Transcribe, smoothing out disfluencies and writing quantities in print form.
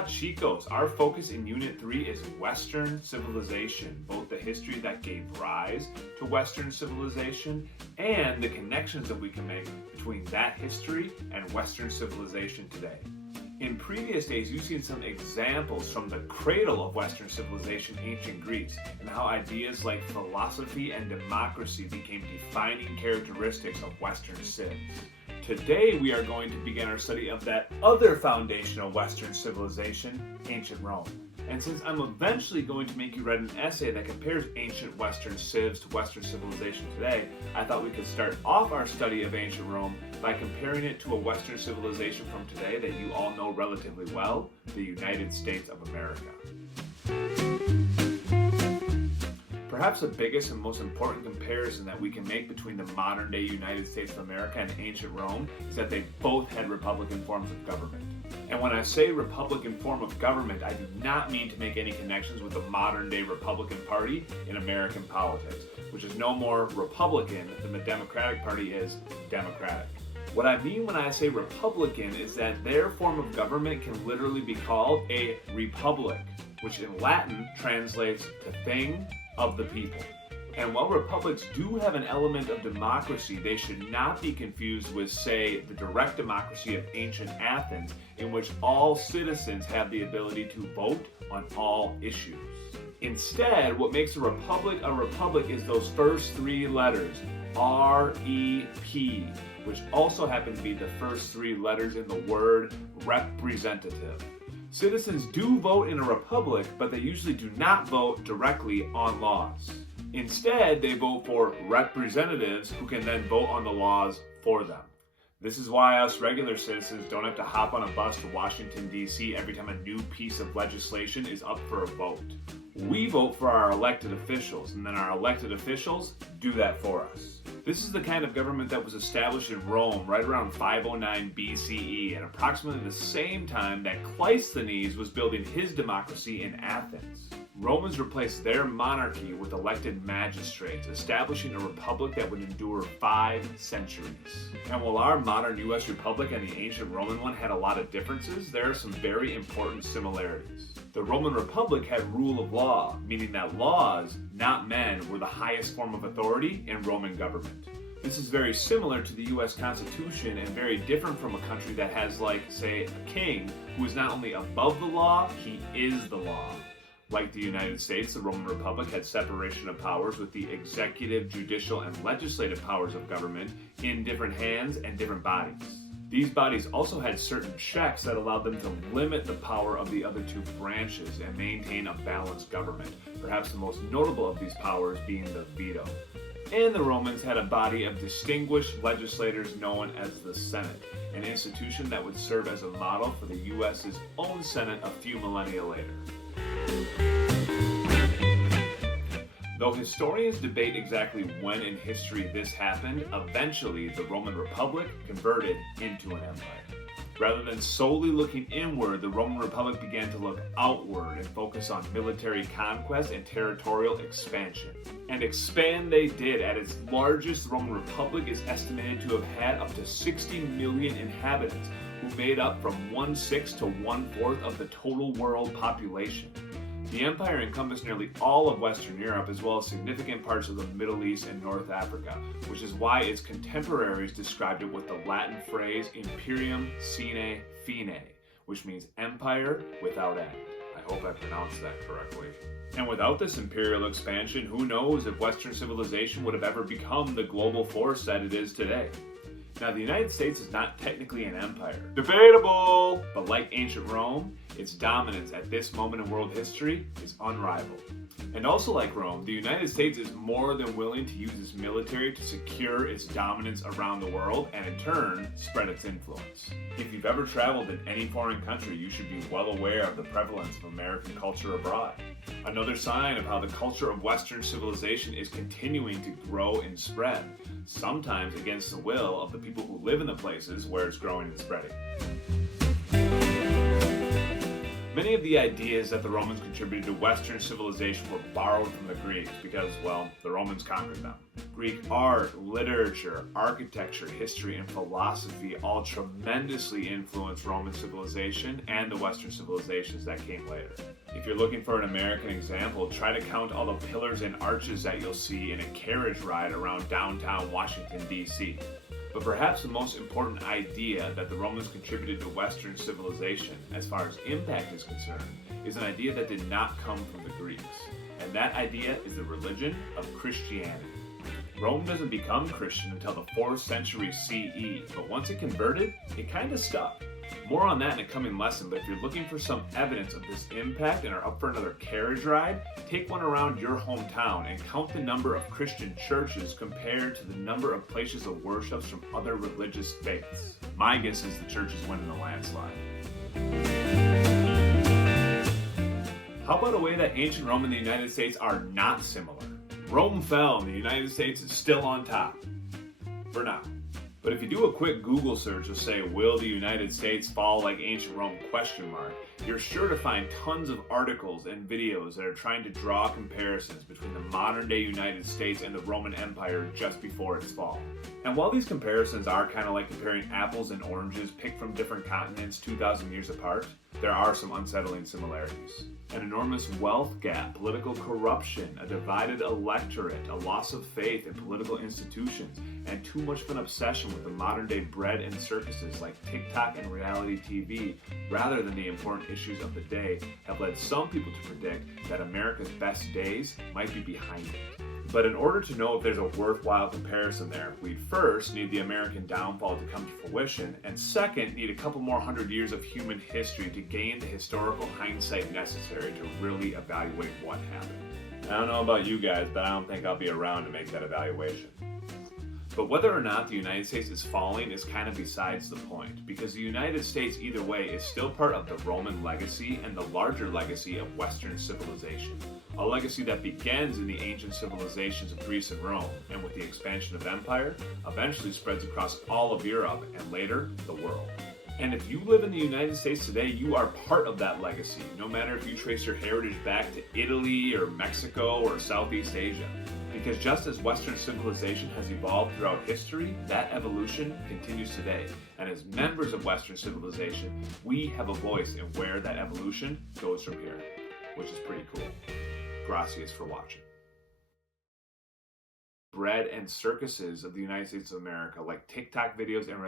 Hola chicos! Our focus in Unit 3 is Western civilization, both the history that gave rise to Western civilization and the connections that we can make between that history and Western civilization today. In previous days, you've seen some examples from the cradle of Western civilization, ancient Greece, and how ideas like philosophy and democracy became defining characteristics of Western civs. Today, we are going to begin our study of that other foundational Western civilization, ancient Rome. And since I'm eventually going to make you read an essay that compares ancient Western civs to Western civilization today, I thought we could start off our study of ancient Rome by comparing it to a Western civilization from today that you all know relatively well, the United States of America. Perhaps the biggest and most important comparison that we can make between the modern-day United States of America and ancient Rome is that they both had republican forms of government. And when I say Republican form of government, I do not mean to make any connections with the modern-day Republican Party in American politics, which is no more Republican than the Democratic Party is Democratic. What I mean when I say Republican is that their form of government can literally be called a republic, which in Latin translates to thing of the people. And while republics do have an element of democracy, they should not be confused with, say, the direct democracy of ancient Athens, in which all citizens have the ability to vote on all issues. Instead, what makes a republic is those first three letters, R-E-P, which also happen to be the first three letters in the word representative. Citizens do vote in a republic, but they usually do not vote directly on laws. Instead, they vote for representatives who can then vote on the laws for them. This is why us regular citizens don't have to hop on a bus to Washington, D.C. every time a new piece of legislation is up for a vote. We vote for our elected officials, and then our elected officials do that for us. This is the kind of government that was established in Rome right around 509 BCE, at approximately the same time that Cleisthenes was building his democracy in Athens. Romans replaced their monarchy with elected magistrates, establishing a republic that would endure 5 centuries. And while our modern U.S. republic and the ancient Roman one had a lot of differences, there are some very important similarities. The Roman Republic had rule of law, meaning that laws, not men, were the highest form of authority in Roman government. This is very similar to the U.S. Constitution and very different from a country that has, like, say, a king who is not only above the law, he is the law. Like the United States, the Roman Republic had separation of powers with the executive, judicial, and legislative powers of government in different hands and different bodies. These bodies also had certain checks that allowed them to limit the power of the other two branches and maintain a balanced government, perhaps the most notable of these powers being the veto. And the Romans had a body of distinguished legislators known as the Senate, an institution that would serve as a model for the U.S.'s own Senate a few millennia later. Though historians debate exactly when in history this happened, eventually the Roman Republic converted into an empire. Rather than solely looking inward, the Roman Republic began to look outward and focus on military conquest and territorial expansion. And expand they did. At its largest, the Roman Republic is estimated to have had up to 60 million inhabitants, who made up from 1/6 to 1/4 of the total world population. The empire encompassed nearly all of Western Europe, as well as significant parts of the Middle East and North Africa, which is why its contemporaries described it with the Latin phrase Imperium sine fine, which means empire without end. I hope I pronounced that correctly. And without this imperial expansion, who knows if Western civilization would have ever become the global force that it is today. Now, the United States is not technically an empire. Debatable! But like ancient Rome, its dominance at this moment in world history is unrivaled. And also like Rome, the United States is more than willing to use its military to secure its dominance around the world and in turn, spread its influence. If you've ever traveled in any foreign country, you should be well aware of the prevalence of American culture abroad. Another sign of how the culture of Western civilization is continuing to grow and spread, sometimes against the will of the people who live in the places where it's growing and spreading. Many of the ideas that the Romans contributed to Western civilization were borrowed from the Greeks because, well, the Romans conquered them. Greek art, literature, architecture, history, and philosophy all tremendously influenced Roman civilization and the Western civilizations that came later. If you're looking for an American example, try to count all the pillars and arches that you'll see in a carriage ride around downtown Washington, D.C. But perhaps the most important idea that the Romans contributed to Western civilization, as far as impact is concerned, is an idea that did not come from the Greeks. And that idea is the religion of Christianity. Rome doesn't become Christian until the 4th century CE, but once it converted, it kind of stuck. More on that in a coming lesson, but if you're looking for some evidence of this impact and are up for another carriage ride, take one around your hometown and count the number of Christian churches compared to the number of places of worship from other religious faiths. My guess is the churches win in a landslide. How about a way that ancient Rome and the United States are not similar? Rome fell and the United States is still on top. For now. But if you do a quick Google search of, say, will the United States fall like ancient Rome ? You're sure to find tons of articles and videos that are trying to draw comparisons between the modern day United States and the Roman Empire just before its fall. And while these comparisons are kind of like comparing apples and oranges picked from different continents 2,000 years apart, there are some unsettling similarities. An enormous wealth gap, political corruption, a divided electorate, a loss of faith in political institutions, and too much of an obsession with the modern day bread and circuses like TikTok and reality TV, rather than the important issues of the day, have led some people to predict that America's best days might be behind it. But in order to know if there's a worthwhile comparison there, we'd first need the American downfall to come to fruition, and second, need a couple more 100 years of human history to gain the historical hindsight necessary to really evaluate what happened. I don't know about you guys, but I don't think I'll be around to make that evaluation. But whether or not the United States is falling is kind of besides the point, because the United States either way is still part of the Roman legacy and the larger legacy of Western civilization. A legacy that begins in the ancient civilizations of Greece and Rome, and with the expansion of empire, eventually spreads across all of Europe and later, the world. And if you live in the United States today, you are part of that legacy, no matter if you trace your heritage back to Italy or Mexico or Southeast Asia. Because just as Western civilization has evolved throughout history, that evolution continues today. And as members of Western civilization, we have a voice in where that evolution goes from here, which is pretty cool. Gracias for watching. Bread and circuses of the United States of America, like TikTok videos and